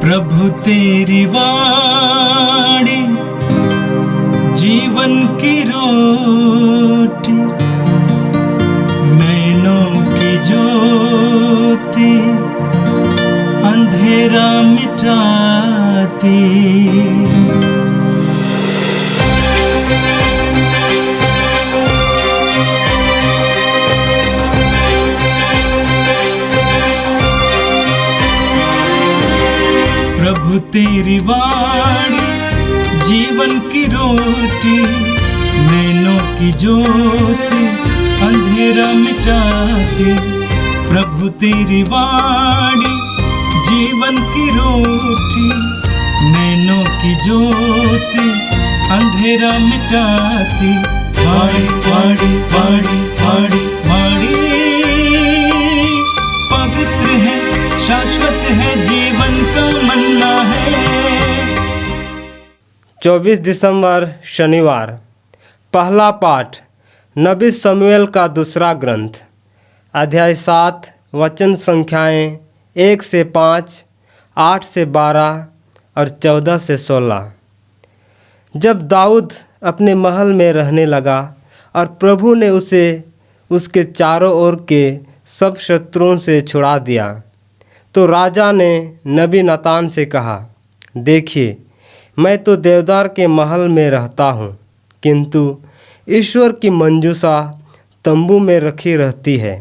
प्रभु तेरी वाणी जीवन की रोटी, नैनों की ज्योति अंधेरा मिटाती। प्रभु तेरी वाणी जीवन की रोटी, नैनों की ज्योति अंधेरा मिटाती। प्रभु तेरी वाणी जीवन की रोटी, नैनों की ज्योति अंधेरा मिटाती। वाणी वाणी वाणी वाणी वाणी पवित्र है, शाश्वत है, जीवन का मन्ना है। 24 दिसंबर शनिवार। पहला पाठ नबी शमूएल का दूसरा ग्रंथ, अध्याय 7, वचन संख्याएं 1 से 5, 8 से 12 और 14 से 16। जब दाऊद अपने महल में रहने लगा और प्रभु ने उसे उसके चारों ओर के सब शत्रुओं से छुड़ा दिया, तो राजा ने नबी नातान से कहा, देखिए, मैं तो देवदार के महल में रहता हूँ, किंतु ईश्वर की मंजूषा तंबू में रखी रहती है।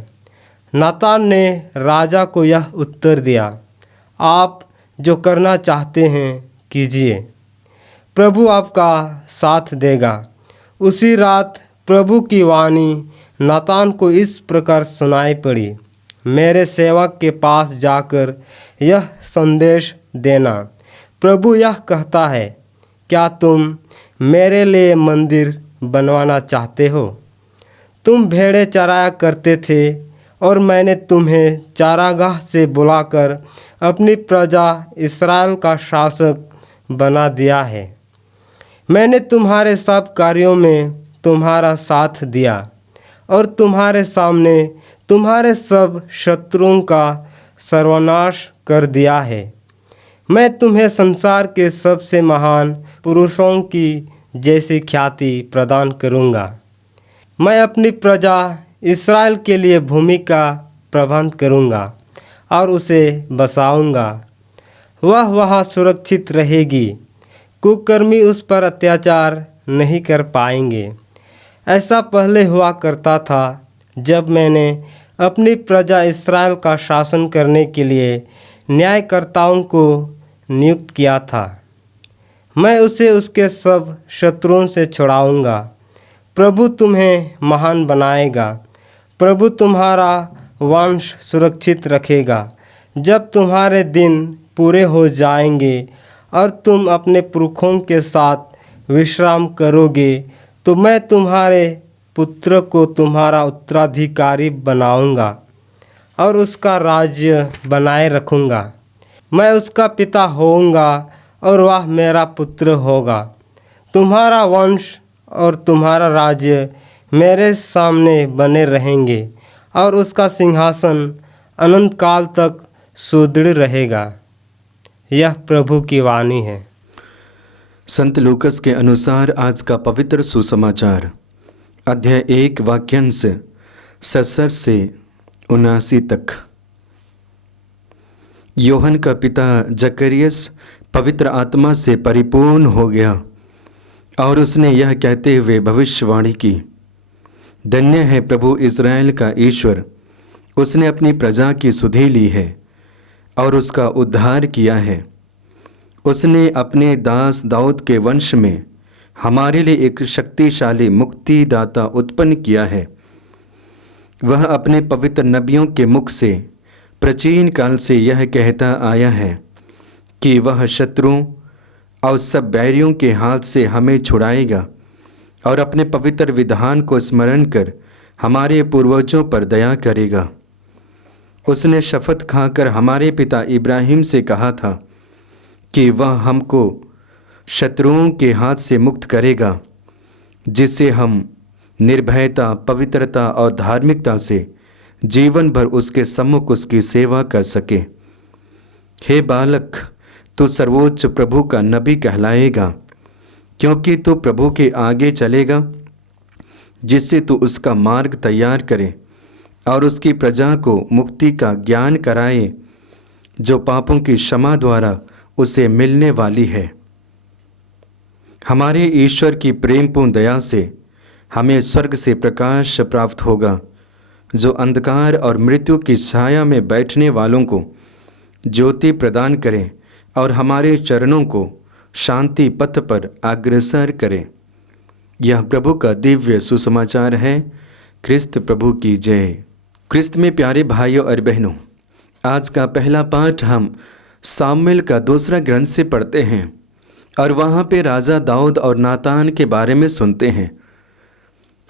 नातान ने राजा को यह उत्तर दिया, आप जो करना चाहते हैं कीजिए, प्रभु आपका साथ देगा। उसी रात प्रभु की वाणी नातान को इस प्रकार सुनाई पड़ी, मेरे सेवक के पास जाकर यह संदेश देना, प्रभु यह कहता है, क्या तुम मेरे लिए मंदिर बनवाना चाहते हो? तुम भेड़ें चराया करते थे और मैंने तुम्हें चारागाह से बुलाकर अपनी प्रजा इस्राएल का शासक बना दिया है। मैंने तुम्हारे सब कार्यों में तुम्हारा साथ दिया और तुम्हारे सामने तुम्हारे सब शत्रुओं का सर्वनाश कर दिया है। मैं तुम्हें संसार के सबसे महान पुरुषों की जैसी ख्याति प्रदान करूँगा। मैं अपनी प्रजा इस्राएल के लिए भूमि का प्रबंध करूँगा और उसे बसाऊँगा। वह वहाँ सुरक्षित रहेगी, कुकर्मी उस पर अत्याचार नहीं कर पाएंगे। ऐसा पहले हुआ करता था जब मैंने अपनी प्रजा इस्राएल का शासन करने के लिए न्यायकर्ताओं को नियुक्त किया था। मैं उसे उसके सब शत्रुओं से छुड़ाऊंगा। प्रभु तुम्हें महान बनाएगा, प्रभु तुम्हारा वंश सुरक्षित रखेगा। जब तुम्हारे दिन पूरे हो जाएंगे और तुम अपने पुरखों के साथ विश्राम करोगे, तो मैं तुम्हारे पुत्र को तुम्हारा उत्तराधिकारी बनाऊंगा और उसका राज्य बनाए रखूंगा। मैं उसका पिता होऊंगा और वह मेरा पुत्र होगा। तुम्हारा वंश और तुम्हारा राज्य मेरे सामने बने रहेंगे और उसका सिंहासन अनंत काल तक सुदृढ़ रहेगा। यह प्रभु की वाणी है। संत लूकस के अनुसार आज का पवित्र सुसमाचार, अध्याय 1 वाक्यांश 67 से 79 तक। योहन का पिता जकरियस पवित्र आत्मा से परिपूर्ण हो गया और उसने यह कहते हुए भविष्यवाणी की, धन्य है प्रभु इस्राएल का ईश्वर, उसने अपनी प्रजा की सुधि ली है और उसका उद्धार किया है। उसने अपने दास दाऊद के वंश में हमारे लिए एक शक्तिशाली मुक्तिदाता उत्पन्न किया है। वह अपने पवित्र नबियों के मुख से प्राचीन काल से यह कहता आया है कि वह शत्रुओं और सब बैरियों के हाथ से हमें छुड़ाएगा और अपने पवित्र विधान को स्मरण कर हमारे पूर्वजों पर दया करेगा। उसने शपथ खाकर हमारे पिता इब्राहिम से कहा था कि वह हमको शत्रुओं के हाथ से मुक्त करेगा, जिससे हम निर्भयता, पवित्रता और धार्मिकता से जीवन भर उसके सम्मुख उसकी सेवा कर सके। हे बालक, तू सर्वोच्च प्रभु का नबी कहलाएगा, क्योंकि तू प्रभु के आगे चलेगा, जिससे तू उसका मार्ग तैयार करे और उसकी प्रजा को मुक्ति का ज्ञान कराए, जो पापों की क्षमा द्वारा उसे मिलने वाली है। हमारे ईश्वर की प्रेमपूर्ण दया से हमें स्वर्ग से प्रकाश प्राप्त होगा, जो अंधकार और मृत्यु की छाया में बैठने वालों को ज्योति प्रदान करे और हमारे चरणों को शांति पथ पर अग्रसर करे। यह प्रभु का दिव्य सुसमाचार है। क्रिस्त प्रभु की जय। क्रिस्त में प्यारे भाइयों और बहनों, आज का पहला पाठ हम सामुएल का दूसरा ग्रंथ से पढ़ते हैं और वहाँ पे राजा दाऊद और नातान के बारे में सुनते हैं।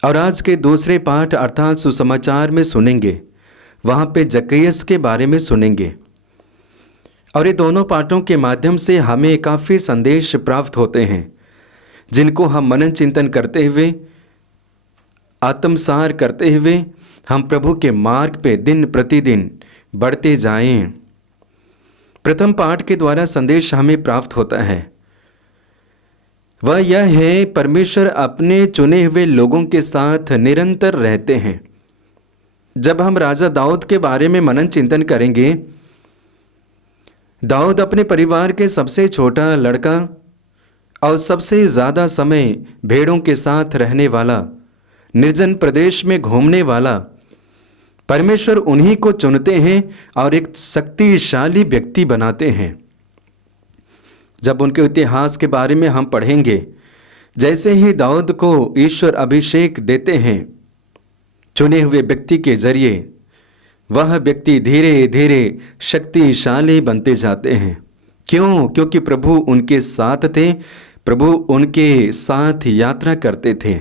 और आज के दूसरे पाठ अर्थात सुसमाचार में सुनेंगे, वहाँ पे जक्कैयस के बारे में सुनेंगे। और ये दोनों पाठों के माध्यम से हमें काफ़ी संदेश प्राप्त होते हैं, जिनको हम मनन चिंतन करते हुए, आत्मसार करते हुए हम प्रभु के मार्ग पे दिन प्रतिदिन बढ़ते जाएं। प्रथम पाठ के द्वारा संदेश हमें प्राप्त होता है, वह यह है, परमेश्वर अपने चुने हुए लोगों के साथ निरंतर रहते हैं। जब हम राजा दाऊद के बारे में मनन चिंतन करेंगे, दाऊद अपने परिवार के सबसे छोटा लड़का और सबसे ज़्यादा समय भेड़ों के साथ रहने वाला, निर्जन प्रदेश में घूमने वाला, परमेश्वर उन्हीं को चुनते हैं और एक शक्तिशाली व्यक्ति बनाते हैं। जब उनके इतिहास के बारे में हम पढ़ेंगे, जैसे ही दाऊद को ईश्वर अभिषेक देते हैं चुने हुए व्यक्ति के जरिए, वह व्यक्ति धीरे धीरे शक्तिशाली बनते जाते हैं। क्यों? क्योंकि प्रभु उनके साथ थे, प्रभु उनके साथ यात्रा करते थे।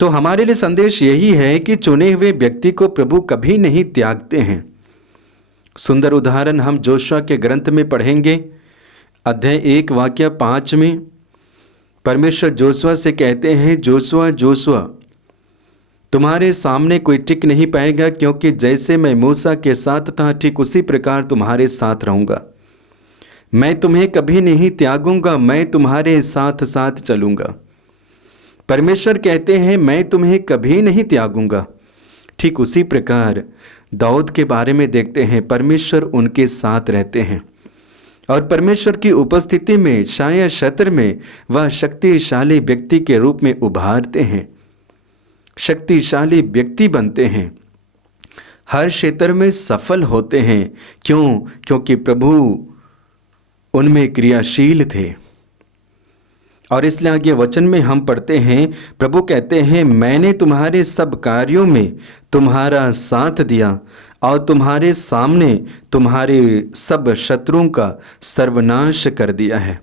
तो हमारे लिए संदेश यही है कि चुने हुए व्यक्ति को प्रभु कभी नहीं त्यागते हैं। सुंदर उदाहरण हम जोशुआ के ग्रंथ में पढ़ेंगे। अध्याय 1 वाक्य 5 में परमेश्वर जोशुआ से कहते हैं, जोशुआ जोशुआ, तुम्हारे सामने कोई टिक नहीं पाएगा, क्योंकि जैसे मैं मूसा के साथ था ठीक उसी प्रकार तुम्हारे साथ रहूँगा। मैं तुम्हें कभी नहीं त्यागूंगा, मैं तुम्हारे साथ साथ चलूँगा। परमेश्वर कहते हैं, मैं तुम्हें कभी नहीं त्यागूंगा। ठीक उसी प्रकार दाऊद के बारे में देखते हैं, परमेश्वर उनके साथ रहते हैं और परमेश्वर की उपस्थिति में, छाया क्षेत्र में वह शक्तिशाली व्यक्ति के रूप में उभारते हैं, शक्तिशाली व्यक्ति बनते हैं, हर क्षेत्र में सफल होते हैं। क्यों? क्योंकि प्रभु उनमें क्रियाशील थे। और इसलिए आगे वचन में हम पढ़ते हैं, प्रभु कहते हैं, मैंने तुम्हारे सब कार्यों में तुम्हारा साथ दिया और तुम्हारे सामने तुम्हारे सब शत्रुओं का सर्वनाश कर दिया है।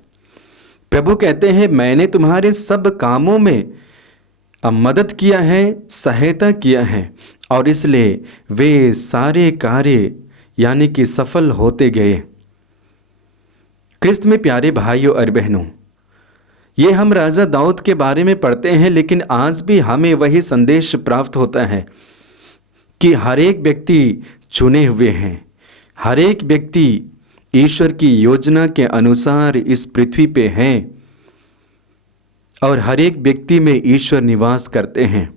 प्रभु कहते हैं, मैंने तुम्हारे सब कामों में मदद किया है, सहायता किया है, और इसलिए वे सारे कार्य यानी कि सफल होते गए। क्रिस्त में प्यारे भाइयों और बहनों, ये हम राजा दाऊद के बारे में पढ़ते हैं, लेकिन आज भी हमें वही संदेश प्राप्त होता है कि हर एक व्यक्ति चुने हुए हैं, हर एक व्यक्ति ईश्वर की योजना के अनुसार इस पृथ्वी पे हैं और हर एक व्यक्ति में ईश्वर निवास करते हैं।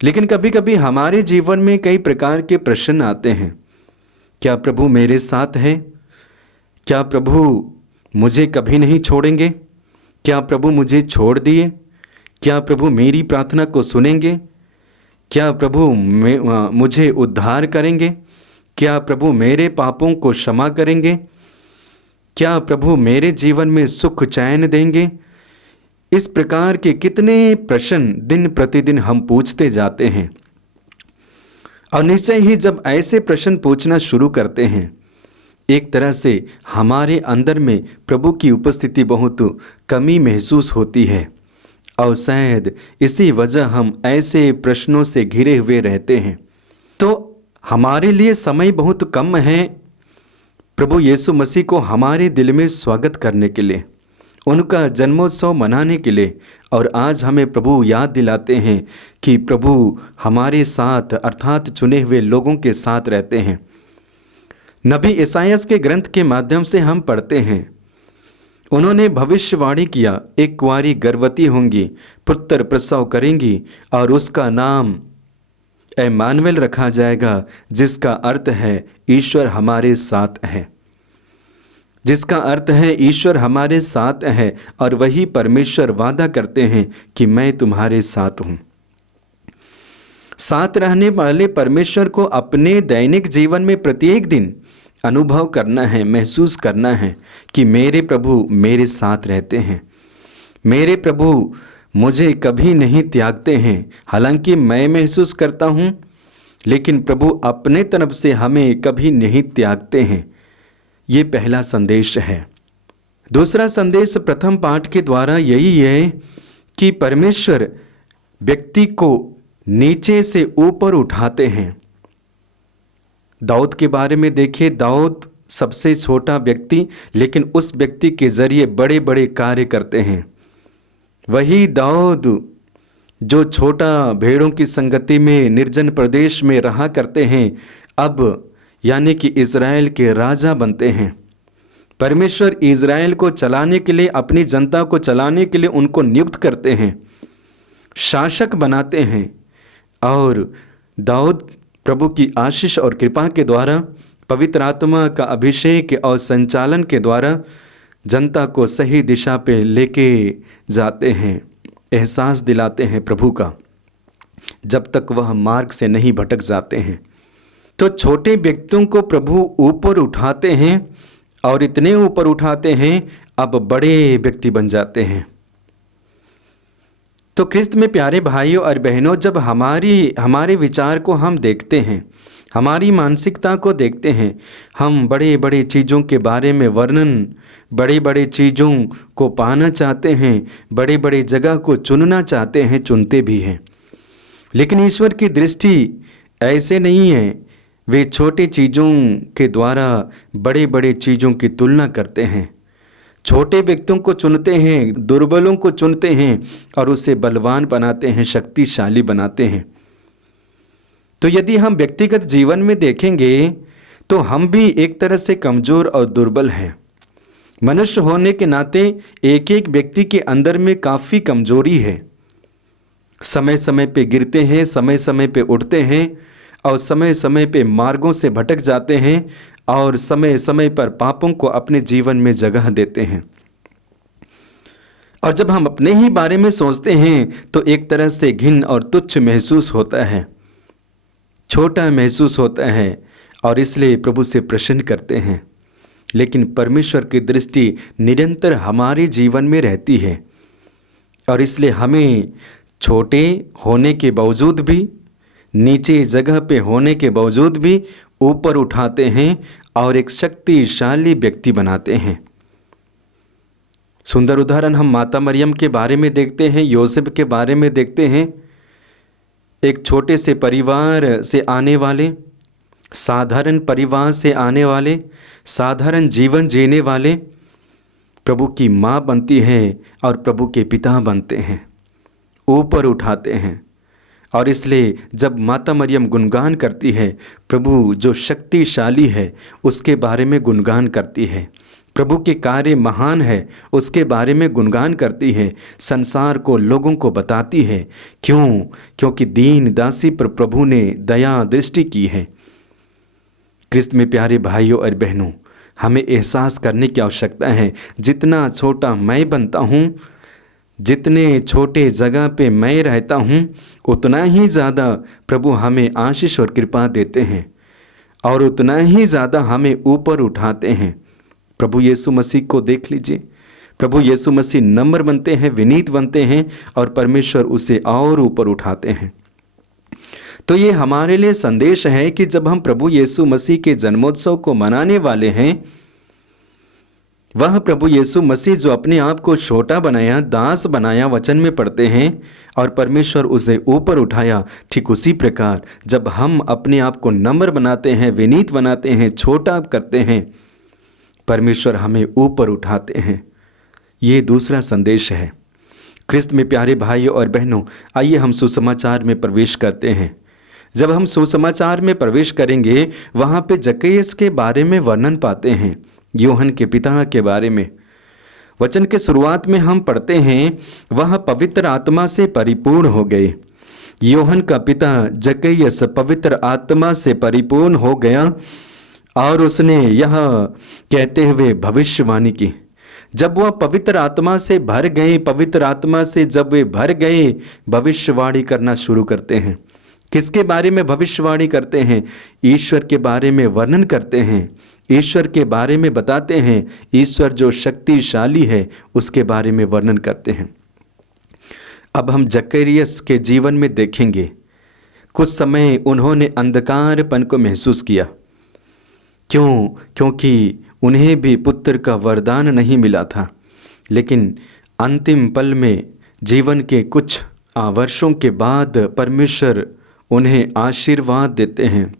लेकिन कभी कभी हमारे जीवन में कई प्रकार के प्रश्न आते हैं। क्या प्रभु मेरे साथ है? क्या प्रभु मुझे कभी नहीं छोड़ेंगे? क्या प्रभु मुझे छोड़ दिए? क्या प्रभु मेरी प्रार्थना को सुनेंगे? क्या प्रभु मुझे उद्धार करेंगे? क्या प्रभु मेरे पापों को क्षमा करेंगे? क्या प्रभु मेरे जीवन में सुख चैन देंगे? इस प्रकार के कितने प्रश्न दिन प्रतिदिन हम पूछते जाते हैं। और निश्चय ही जब ऐसे प्रश्न पूछना शुरू करते हैं, एक तरह से हमारे अंदर में प्रभु की उपस्थिति बहुत कमी महसूस होती है और शायद इसी वजह हम ऐसे प्रश्नों से घिरे हुए रहते हैं। तो हमारे लिए समय बहुत कम है प्रभु यीशु मसीह को हमारे दिल में स्वागत करने के लिए, उनका जन्मोत्सव मनाने के लिए। और आज हमें प्रभु याद दिलाते हैं कि प्रभु हमारे साथ अर्थात चुने हुए लोगों के साथ रहते हैं। नबी ईसायास के ग्रंथ के माध्यम से हम पढ़ते हैं, उन्होंने भविष्यवाणी किया, एक कुंवारी गर्भवती होंगी, पुत्र प्रसव करेंगी और उसका नाम इम्मानुएल रखा जाएगा, जिसका अर्थ है ईश्वर हमारे साथ है। जिसका अर्थ है ईश्वर हमारे साथ है। और वही परमेश्वर वादा करते हैं कि मैं तुम्हारे साथ हूँ। साथ रहने वाले परमेश्वर को अपने दैनिक जीवन में प्रत्येक दिन अनुभव करना है, महसूस करना है कि मेरे प्रभु मेरे साथ रहते हैं, मेरे प्रभु मुझे कभी नहीं त्यागते हैं। हालांकि मैं महसूस करता हूँ, लेकिन प्रभु अपने तरफ से हमें कभी नहीं त्यागते हैं। ये पहला संदेश है। दूसरा संदेश प्रथम पाठ के द्वारा यही है कि परमेश्वर व्यक्ति को नीचे से ऊपर उठाते हैं। दाऊद के बारे में देखिए, दाऊद सबसे छोटा व्यक्ति, लेकिन उस व्यक्ति के जरिए बड़े बड़े कार्य करते हैं। वही दाऊद जो छोटा भेड़ों की संगति में निर्जन प्रदेश में रहा करते हैं, अब यानी कि इज़राइल के राजा बनते हैं। परमेश्वर इज़राइल को चलाने के लिए, अपनी जनता को चलाने के लिए उनको नियुक्त करते हैं, शासक बनाते हैं। और दाऊद प्रभु की आशीष और कृपा के द्वारा, पवित्र आत्मा का अभिषेक और संचालन के द्वारा जनता को सही दिशा पे लेके जाते हैं, एहसास दिलाते हैं प्रभु का, जब तक वह मार्ग से नहीं भटक जाते हैं। तो छोटे व्यक्तियों को प्रभु ऊपर उठाते हैं और इतने ऊपर उठाते हैं, अब बड़े व्यक्ति बन जाते हैं। तो ख्रिस्त में प्यारे भाइयों और बहनों, जब हमारे विचार को हम देखते हैं, हमारी मानसिकता को देखते हैं, हम बड़े बड़े चीज़ों के बारे में वर्णन, बड़े बड़े चीज़ों को पाना चाहते हैं, बड़े बड़े जगह को चुनना चाहते हैं, चुनते भी हैं। लेकिन ईश्वर की दृष्टि ऐसे नहीं है। वे छोटी चीज़ों के द्वारा बड़े बड़े चीज़ों की तुलना करते हैं। छोटे व्यक्तियों को चुनते हैं, दुर्बलों को चुनते हैं और उसे बलवान बनाते हैं, शक्तिशाली बनाते हैं। तो यदि हम व्यक्तिगत जीवन में देखेंगे तो हम भी एक तरह से कमज़ोर और दुर्बल हैं। मनुष्य होने के नाते एक एक व्यक्ति के अंदर में काफ़ी कमजोरी है। समय समय पे गिरते हैं, समय समय पे उठते हैं और समय समय पे मार्गों से भटक जाते हैं और समय समय पर पापों को अपने जीवन में जगह देते हैं। और जब हम अपने ही बारे में सोचते हैं तो एक तरह से घिन और तुच्छ महसूस होता है, छोटा महसूस होता है और इसलिए प्रभु से प्रश्न करते हैं। लेकिन परमेश्वर की दृष्टि निरंतर हमारे जीवन में रहती है और इसलिए हमें छोटे होने के बावजूद भी, नीचे जगह पे होने के बावजूद भी ऊपर उठाते हैं और एक शक्तिशाली व्यक्ति बनाते हैं। सुंदर उदाहरण हम माता मरियम के बारे में देखते हैं, योसेफ के बारे में देखते हैं। एक छोटे से परिवार से आने वाले, साधारण परिवार से आने वाले, साधारण जीवन जीने वाले प्रभु की माँ बनती हैं और प्रभु के पिता बनते हैं, ऊपर उठाते हैं। और इसलिए जब माता मरियम गुणगान करती है, प्रभु जो शक्तिशाली है उसके बारे में गुणगान करती है, प्रभु के कार्य महान है उसके बारे में गुणगान करती है, संसार को, लोगों को बताती है। क्यों? क्योंकि दीन दासी पर प्रभु ने दया दृष्टि की है। ख्रिस्त में प्यारे भाइयों और बहनों, हमें एहसास करने की आवश्यकता है, जितना छोटा मैं बनता हूँ, जितने छोटे जगह पे मैं रहता हूँ, उतना ही ज़्यादा प्रभु हमें आशीष और कृपा देते हैं और उतना ही ज़्यादा हमें ऊपर उठाते हैं। प्रभु यीशु मसीह को देख लीजिए, प्रभु यीशु मसीह नम्र बनते हैं, विनीत बनते हैं और परमेश्वर उसे और ऊपर उठाते हैं। तो ये हमारे लिए संदेश है कि जब हम प्रभु यीशु मसीह के जन्मोत्सव को मनाने वाले हैं, वह प्रभु यीशु मसीह जो अपने आप को छोटा बनाया, दास बनाया, वचन में पढ़ते हैं और परमेश्वर उसे ऊपर उठाया, ठीक उसी प्रकार जब हम अपने आप को नम्र बनाते हैं, विनीत बनाते हैं, छोटा करते हैं, परमेश्वर हमें ऊपर उठाते हैं। ये दूसरा संदेश है। ख्रिस्त में प्यारे भाइयों और बहनों, आइए हम सुसमाचार में प्रवेश करते हैं। जब हम सुसमाचार में प्रवेश करेंगे, वहाँ पे जक्कैयस के बारे में वर्णन पाते हैं, यूहन्ना के पिता के बारे में। वचन के शुरुआत में हम पढ़ते हैं, वह पवित्र आत्मा से परिपूर्ण हो गए। यूहन्ना का पिता जक्कैयस पवित्र आत्मा से परिपूर्ण हो गया और उसने यह कहते हुए भविष्यवाणी की। जब वह पवित्र आत्मा से भर गए, पवित्र आत्मा से जब वे भर गए, भविष्यवाणी करना शुरू करते हैं। किसके बारे में भविष्यवाणी करते हैं? ईश्वर के बारे में वर्णन करते हैं, ईश्वर के बारे में बताते हैं, ईश्वर जो शक्तिशाली है उसके बारे में वर्णन करते हैं। अब हम जकरियस के जीवन में देखेंगे, कुछ समय उन्होंने अंधकारपन को महसूस किया। क्यों? क्योंकि उन्हें भी पुत्र का वरदान नहीं मिला था। लेकिन अंतिम पल में, जीवन के कुछ वर्षों के बाद, परमेश्वर उन्हें आशीर्वाद देते हैं,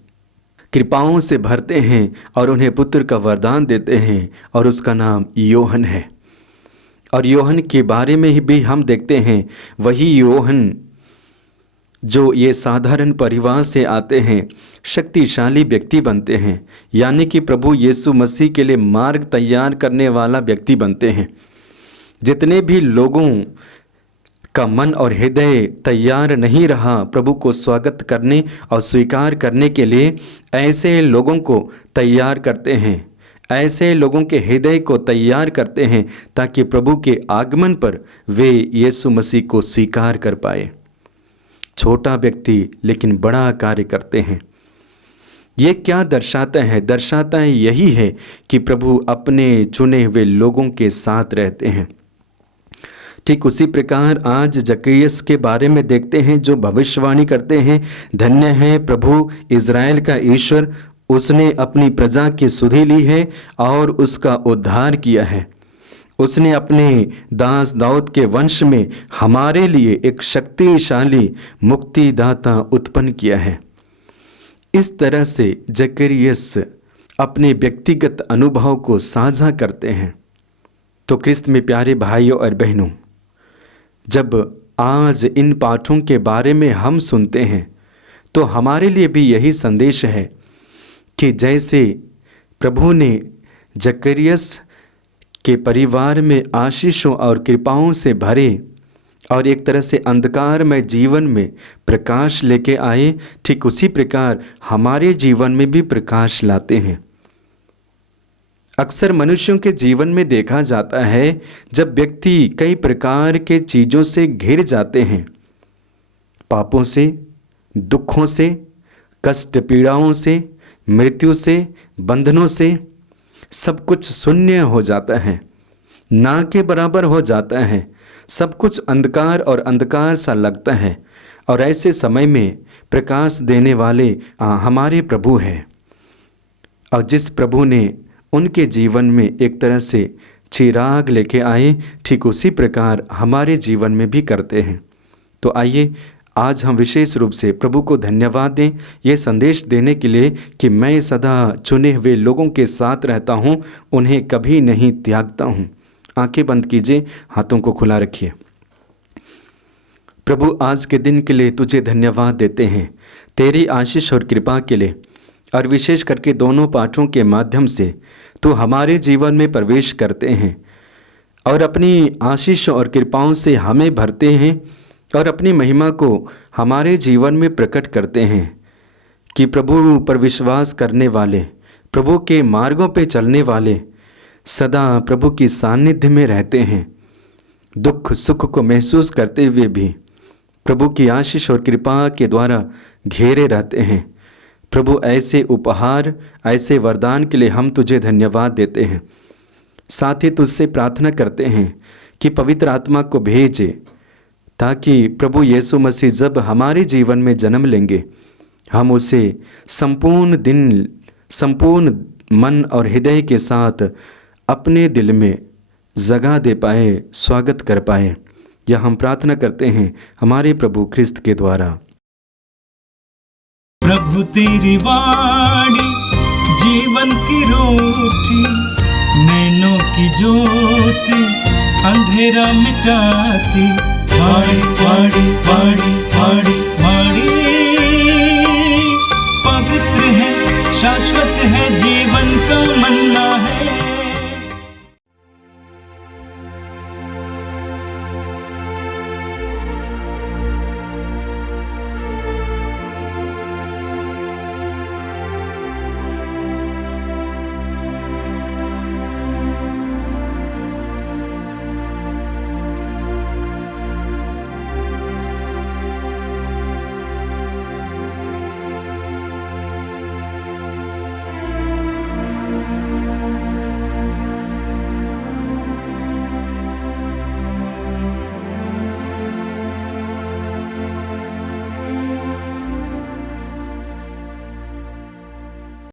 कृपाओं से भरते हैं और उन्हें पुत्र का वरदान देते हैं, और उसका नाम यूहन्ना है। और यूहन्ना के बारे में ही भी हम देखते हैं, वही यूहन्ना जो ये साधारण परिवार से आते हैं, शक्तिशाली व्यक्ति बनते हैं, यानी कि प्रभु यीशु मसीह के लिए मार्ग तैयार करने वाला व्यक्ति बनते हैं। जितने भी लोगों का मन और हृदय तैयार नहीं रहा प्रभु को स्वागत करने और स्वीकार करने के लिए, ऐसे लोगों को तैयार करते हैं, ऐसे लोगों के हृदय को तैयार करते हैं ताकि प्रभु के आगमन पर वे यीशु मसीह को स्वीकार कर पाए। छोटा व्यक्ति लेकिन बड़ा कार्य करते हैं। ये क्या दर्शाता है? दर्शाता है यही है कि प्रभु अपने चुने हुए लोगों के साथ रहते हैं। ठीक उसी प्रकार आज जकरियस के बारे में देखते हैं, जो भविष्यवाणी करते हैं, धन्य है प्रभु इज़राइल का ईश्वर, उसने अपनी प्रजा की सुधि ली है और उसका उद्धार किया है। उसने अपने दास दाऊद के वंश में हमारे लिए एक शक्तिशाली मुक्तिदाता उत्पन्न किया है। इस तरह से जकरियस अपने व्यक्तिगत अनुभव को साझा करते हैं। तो ख्रिस्त में प्यारे भाइयों और बहनों, जब आज इन पाठों के बारे में हम सुनते हैं तो हमारे लिए भी यही संदेश है कि जैसे प्रभु ने जकरियस के परिवार में आशीषों और कृपाओं से भरे और एक तरह से अंधकार में जीवन में प्रकाश लेके आए, ठीक उसी प्रकार हमारे जीवन में भी प्रकाश लाते हैं। अक्सर मनुष्यों के जीवन में देखा जाता है, जब व्यक्ति कई प्रकार के चीज़ों से घिर जाते हैं, पापों से, दुखों से, कष्ट पीड़ाओं से, मृत्यु से, बंधनों से, सब कुछ शून्य हो जाता है, ना के बराबर हो जाता है, सब कुछ अंधकार और अंधकार सा लगता है। और ऐसे समय में प्रकाश देने वाले हमारे प्रभु हैं, और जिस प्रभु ने उनके जीवन में एक तरह से चिराग लेके आए, ठीक उसी प्रकार हमारे जीवन में भी करते हैं। तो आइए आज हम विशेष रूप से प्रभु को धन्यवाद दें, ये संदेश देने के लिए कि मैं सदा चुने हुए लोगों के साथ रहता हूँ, उन्हें कभी नहीं त्यागता हूँ। आंखें बंद कीजिए, हाथों को खुला रखिए। प्रभु आज के दिन के लिए तुझे धन्यवाद देते हैं, तेरी आशीष और कृपा के लिए, और विशेष करके दोनों पाठों के माध्यम से तू हमारे जीवन में प्रवेश करते हैं और अपनी आशीष और कृपाओं से हमें भरते हैं और अपनी महिमा को हमारे जीवन में प्रकट करते हैं कि प्रभु पर विश्वास करने वाले, प्रभु के मार्गों पे चलने वाले सदा प्रभु की सानिध्य में रहते हैं। दुख सुख को महसूस करते हुए भी प्रभु की आशीष और कृपा के द्वारा घेरे रहते हैं। प्रभु ऐसे उपहार, ऐसे वरदान के लिए हम तुझे धन्यवाद देते हैं। साथ ही तुझसे प्रार्थना करते हैं कि पवित्र आत्मा को भेजे, ताकि प्रभु यीशु मसीह जब हमारे जीवन में जन्म लेंगे, हम उसे संपूर्ण मन और हृदय के साथ अपने दिल में जगह दे पाए, स्वागत कर पाए। यह हम प्रार्थना करते हैं हमारे प्रभु ख्रिस्त के द्वारा। प्रभु तेरी वाणी जीवन की रोटी, नैनों की ज्योति अंधेरा मिटाती। वाणी वाणी वाणी वाणी वाणी शाश्वत है जीवन का